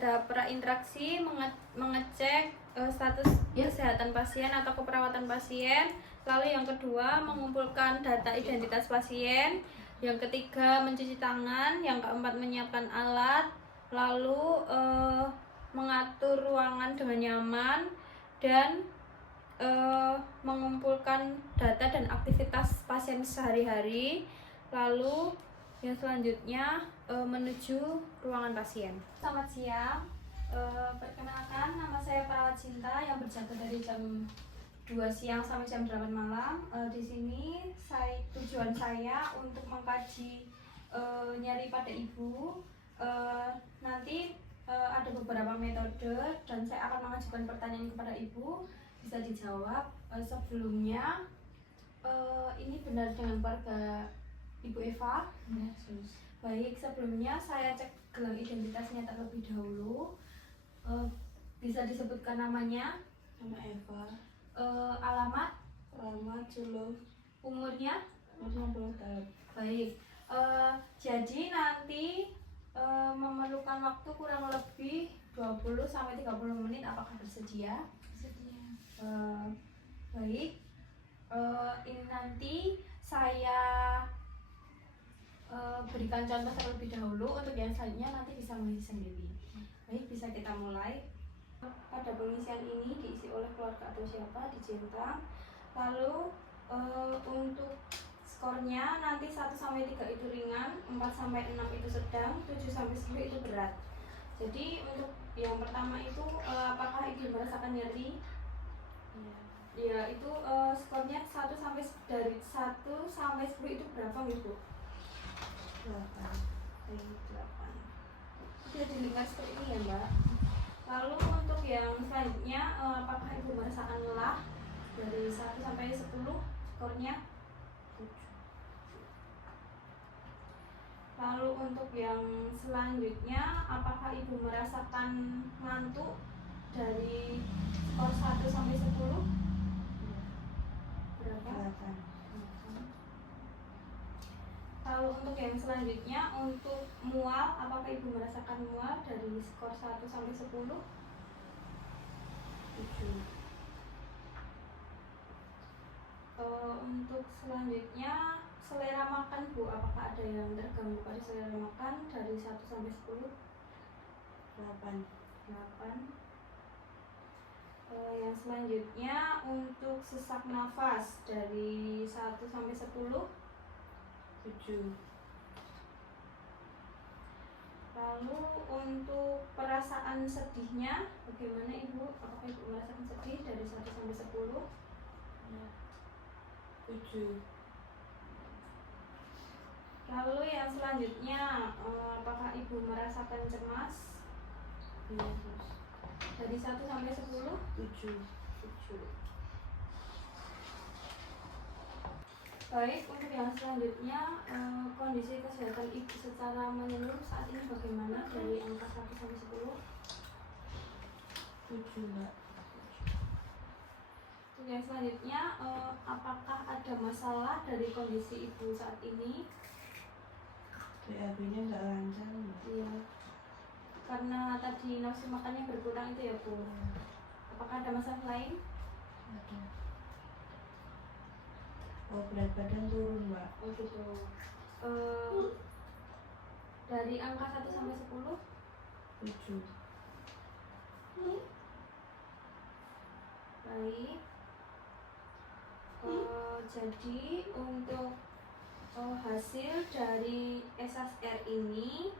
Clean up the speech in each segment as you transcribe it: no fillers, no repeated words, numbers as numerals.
ada prainteraksi, mengecek status kesehatan pasien atau keperawatan pasien. Lalu yang kedua, mengumpulkan data identitas pasien. Yang ketiga, mencuci tangan. Yang keempat, menyiapkan alat. Lalu mengatur ruangan dengan nyaman dan mengumpulkan data dan aktivitas pasien sehari-hari. Lalu yang selanjutnya menuju ruangan pasien. Selamat siang, perkenalkan nama saya Perawat Cinta yang berjaga dari jam 2 siang sampai jam 8 malam. Di sini tujuan saya untuk mengkaji nyeri pada ibu. Nanti ada beberapa metode dan saya akan mengajukan pertanyaan kepada ibu, bisa dijawab. Sebelumnya ini benar dengan keluarga Ibu Eva? Ya, baik, sebelumnya saya cek gelang identitasnya terlebih dahulu. Bisa disebutkan namanya? Nama Eva. Alamat? Alamat Julu. Umurnya? 50 tahun. Baik, jadi nanti memerlukan waktu kurang lebih 20-30 menit. Apakah bersedia? Bersedia. Baik, ini nanti saya berikan contoh terlebih dahulu. Untuk yang selanjutnya nanti bisa mengisi sendiri. Baik, bisa kita mulai. Pada pengisian ini diisi oleh keluarga atau siapa, dicentang. Lalu untuk skornya nanti 1-3 itu ringan, 4-6 itu sedang, 7-10 itu berat. Jadi untuk yang pertama itu apakah ibu merasakan nyeri? Ya, itu skornya dari 1-10 itu berapa ibu? 8. Sudah dilihat seperti ini ya mbak. Lalu untuk yang selanjutnya, apakah ibu merasakan lelah? Dari 1-10 skornya 7. Lalu untuk yang selanjutnya, apakah ibu merasakan ngantuk? Dari skor 1-10 berapa? 8. Lalu untuk yang selanjutnya, untuk mual, apakah ibu merasakan mual? Dari skor 1-10 7. Untuk selanjutnya, selera makan bu, apakah ada yang terganggu pada selera makan? Dari 1-10 8. Yang selanjutnya, untuk sesak nafas, dari 1-10 7. Lalu untuk perasaan sedihnya, bagaimana ibu? Apakah ibu merasakan sedih? Dari 1-10 7. Lalu yang selanjutnya, apakah ibu merasakan cemas? Iya, Dari 1-10 7. Baik, untuk yang selanjutnya, kondisi kesehatan ibu secara menyeluruh saat ini bagaimana? Dari angka 1-10 7 mbak. Untuk yang selanjutnya, apakah ada masalah dari kondisi ibu saat ini? BAB-nya nggak lancar mbak. Iya, karena tadi nafsu makannya berkurang itu ya bu. Apakah ada masalah lain? Ada. Oh, berat badan turun mbak. Oh gitu. Dari angka 1-10 7. baik. Jadi untuk hasil dari SSR ini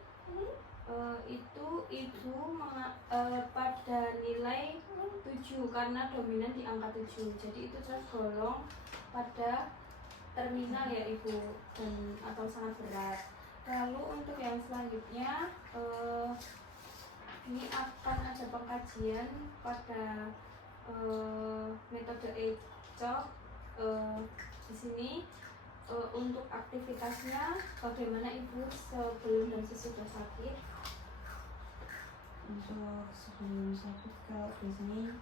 itu ibu pada nilai 7 karena dominan di angka 7. Jadi itu tergolong pada terminal ya ibu, dan atau sangat berat. Lalu untuk yang selanjutnya, ini akan ada pengkajian pada metode ECOG. Di sini untuk aktivitasnya bagaimana ibu sebelum dan sesudah sakit? Untuk sebelum sakit kalau biasanya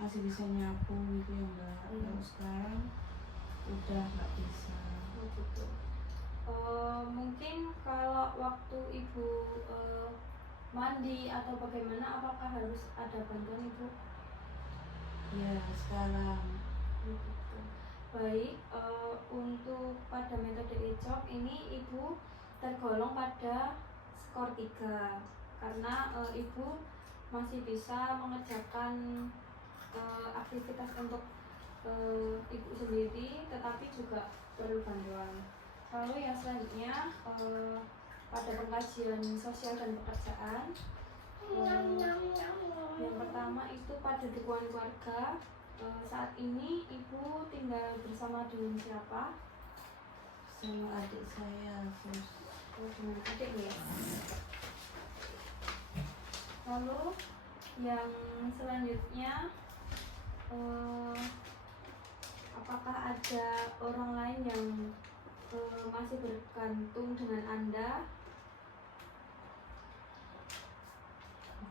masih bisa nyapu gitu ya mbak. Kalau sekarang udah nggak bisa. Oh gitu. Mungkin kalau waktu ibu mandi atau bagaimana, apakah harus ada bantuan ibu? Ya sekarang. Gitu. Baik, untuk pada metode ECOG ini ibu tergolong pada skor 3 karena ibu masih bisa mengerjakan aktivitas untuk ibu sendiri, tetapi juga perlu bantuan. Lalu yang selanjutnya pada pengkajian sosial dan pekerjaan, yang pertama itu pada dukungan keluarga. Saat ini ibu tinggal bersama dengan siapa? Sama adik saya, terus Dengan adik ya. Lalu yang selanjutnya, apakah ada orang lain yang masih bergantung dengan Anda?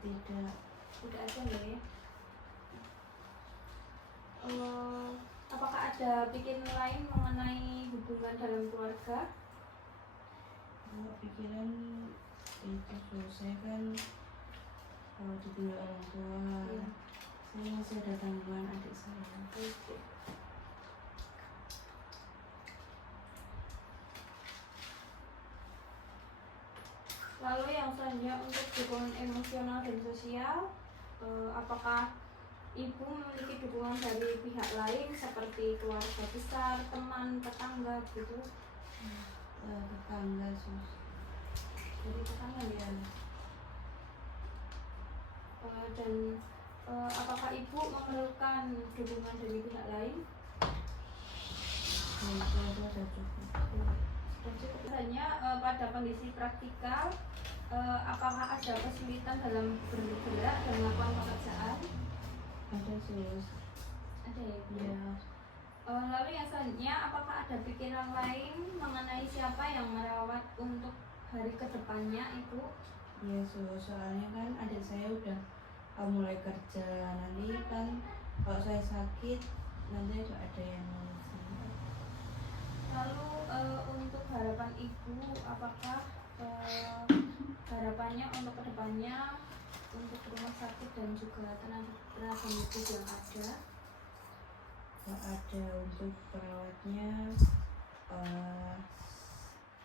tidak. Tidak ada ya. Apakah ada pikiran lain mengenai hubungan dalam keluarga? Kalau pikiran itu saya kan kalau ditinggal orang tua, Iya. saya masih ada tanggungan adik saya. Oke. Lalu yang selanjutnya untuk dukungan emosional dan sosial, apakah ibu memiliki dukungan dari pihak lain seperti keluarga besar, teman, tetangga gitu? Tetangga sus. Dari tetangga ya. Dan apakah ibu memerlukan dukungan dari pihak lain? Saya ada cukup. Biasanya pada kondisi praktikal, apakah ada kesulitan dalam bergerak dan melakukan pekerjaan? Ada sus. Ada ya, Bu? Ya. Lalu yang selanjutnya, apakah ada pikiran lain mengenai siapa yang merawat untuk hari kedepannya, Ibu? Ya sus, soalnya kan adik saya udah mulai kerja, nanti kan kalau saya sakit nanti nggak ada yang ngurusin. Lalu untuk harapan Ibu, apakah harapannya untuk kedepannya untuk rumah sakit dan juga tenaga medis yang ada? Kalau ada untuk perawatnya,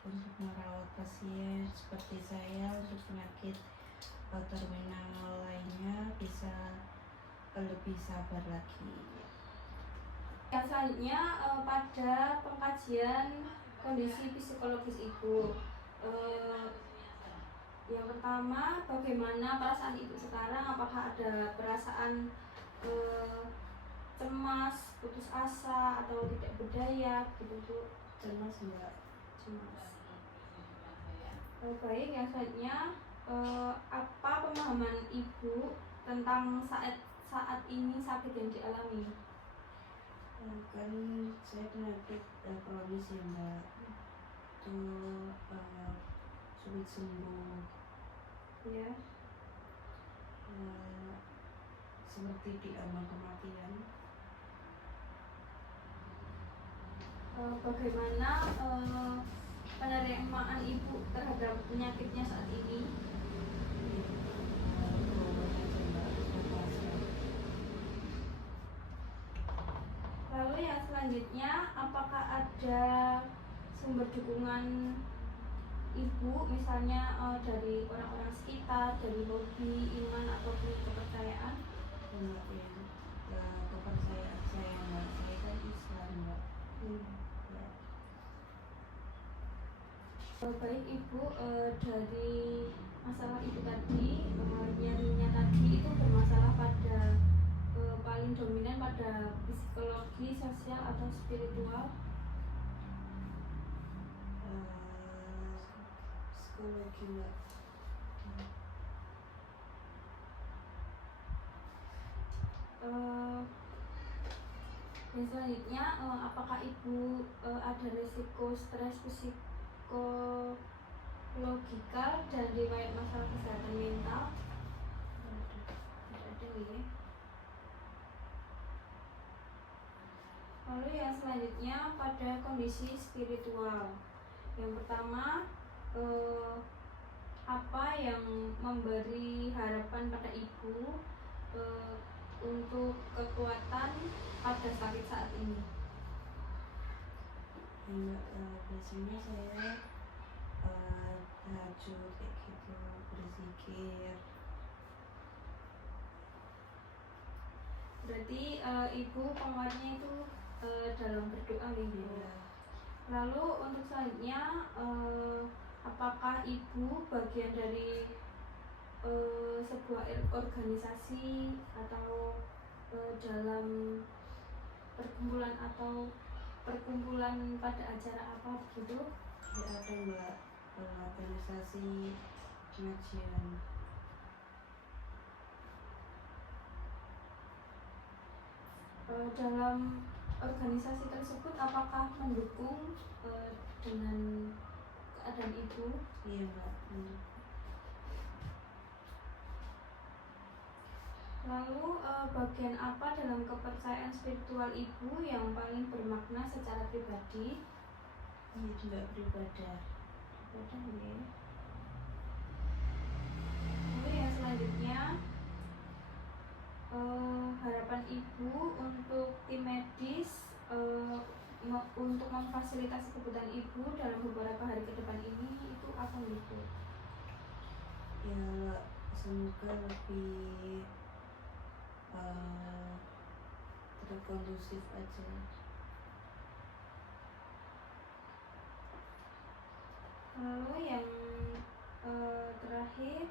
untuk merawat pasien seperti saya untuk penyakit terminal lainnya bisa lebih sabar lagi. Yang selanjutnya pada pengkajian kondisi psikologis Ibu, yang pertama, bagaimana perasaan Ibu sekarang? Apakah ada perasaan cemas, putus asa, atau tidak berdaya gitu, Bu? Cemas enggak? Cemas. Baik, yang selanjutnya, apa pemahaman Ibu tentang saat ini sakit yang dialami? Kan saya penyakit kronis ya mbak, itu sulit sembuh. Ya. Seperti diambang kematian. Bagaimana penerimaan Ibu terhadap penyakitnya saat ini? Lalu yang selanjutnya, apakah ada sumber dukungan Ibu, misalnya dari orang-orang sekitar, dari hobi, iman, ataupun kepercayaan? Enggak ya, kepercayaan saya mbak, saya kan Islam mbak. Baik Ibu, dari masalah Ibu tadi, nyarinya tadi itu bermasalah pada paling dominan pada psikologi, sosial, atau spiritual? Psikologi mbak. Dan selanjutnya, apakah Ibu ada resiko stres psikologikal dan riwayat masalah kesehatan mental? Tidak ada ya. Lalu yang selanjutnya pada kondisi spiritual. Yang pertama, apa yang memberi harapan pada ibu untuk kekuatan pada sakit saat ini? Biasanya saya tahajud kayak gitu, berzikir. Berarti ibu penguatnya itu dalam berdoa gitu. Ya. Lalu untuk selanjutnya, apakah ibu bagian dari sebuah organisasi atau dalam perkumpulan pada acara apa begitu? Ya, ada Mbak, organisasi pengajian. Dalam organisasi tersebut apakah mendukung dengan keadaan ibu? Iya Mbak. Lalu bagian apa dalam kepercayaan spiritual ibu yang paling bermakna secara pribadi? Iya juga beribadah. Ibadah ya. Lalu yang selanjutnya, harapan ibu untuk tim medis untuk memfasilitasi kebutuhan ibu dalam beberapa hari ke depan ini itu apa gitu? Ya semoga lebih terkondusif aja. Lalu yang terakhir,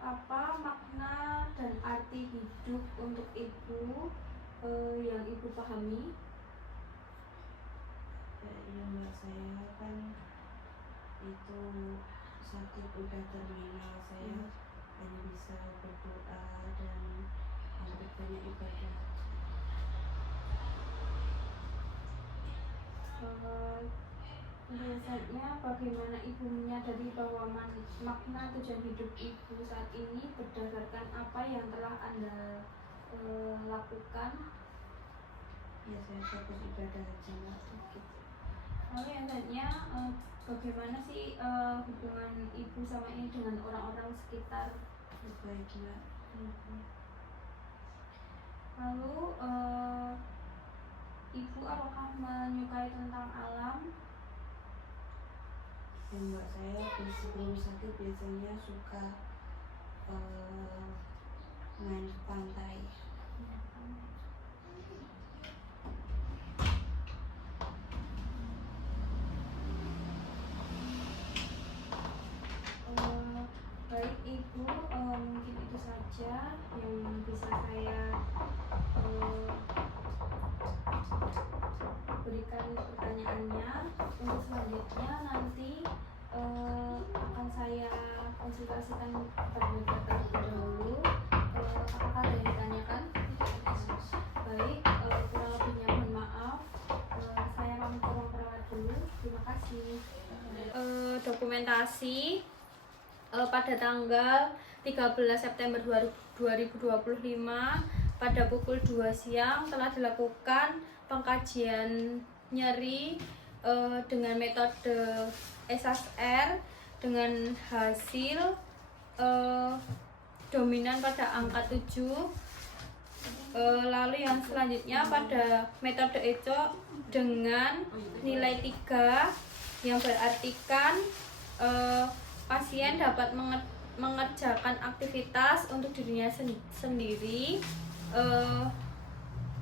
apa makna dan arti hidup untuk ibu yang ibu pahami? Ya Mbak, saya kan itu sakit udah terminal, saya hanya bisa berdoa dan banyak ibadah. Biasanya bagaimana ibu menyadari bahwa makna tujuan hidup ibu saat ini berdasarkan apa yang telah Anda lakukan? Ya saya fokus ibadah aja Mbak. Gitu. Lalu yang selanjutnya, bagaimana sih hubungan ibu sama ini dengan orang-orang sekitar? Baik Mbak. Lalu ibu apakah menyukai tentang alam? Ya Mbak, saya sebelum sakit biasanya suka main ke pantai. Baik ibu, mungkin itu saja yang bisa saya berikan pertanyaannya. Untuk selanjutnya nanti akan saya konsultasikan kepada dokter terlebih dahulu. Apakah ada yang ditanyakan? Baik, kurang lebihnya mohon maaf. Saya pamit ke ruang perawat dulu. Terima kasih. Dokumentasi pada tanggal 13 September 2025 pada pukul 2 siang telah dilakukan pengkajian nyeri dengan metode SSR dengan hasil dominan pada angka 7. Lalu yang selanjutnya pada metode ECO dengan nilai 3 yang berartikan pasien dapat mengerjakan aktivitas untuk dirinya sendiri,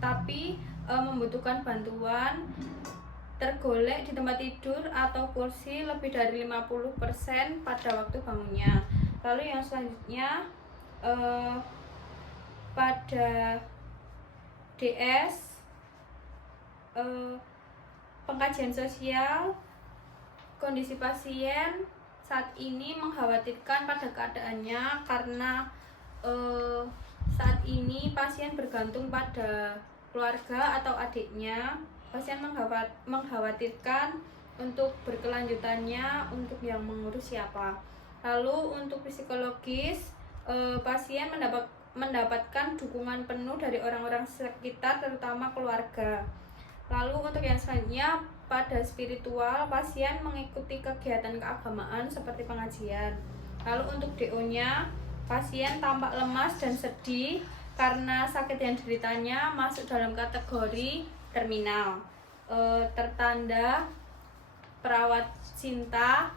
tapi membutuhkan bantuan, tergolek di tempat tidur atau kursi lebih dari 50% pada waktu bangunnya. Lalu yang selanjutnya pada DS pengkajian sosial, kondisi pasien saat ini mengkhawatirkan pada keadaannya karena saat ini pasien bergantung pada keluarga atau adiknya. Pasien mengkhawatirkan untuk berkelanjutannya, untuk yang mengurus siapa. Lalu untuk psikologis, pasien mendapatkan dukungan penuh dari orang-orang sekitar, terutama keluarga. Lalu untuk yang selanjutnya, pada spiritual, pasien mengikuti kegiatan keagamaan seperti pengajian. Lalu untuk DO-nya, pasien tampak lemas dan sedih karena sakit yang dideritanya masuk dalam kategori terminal. Tertanda perawat cinta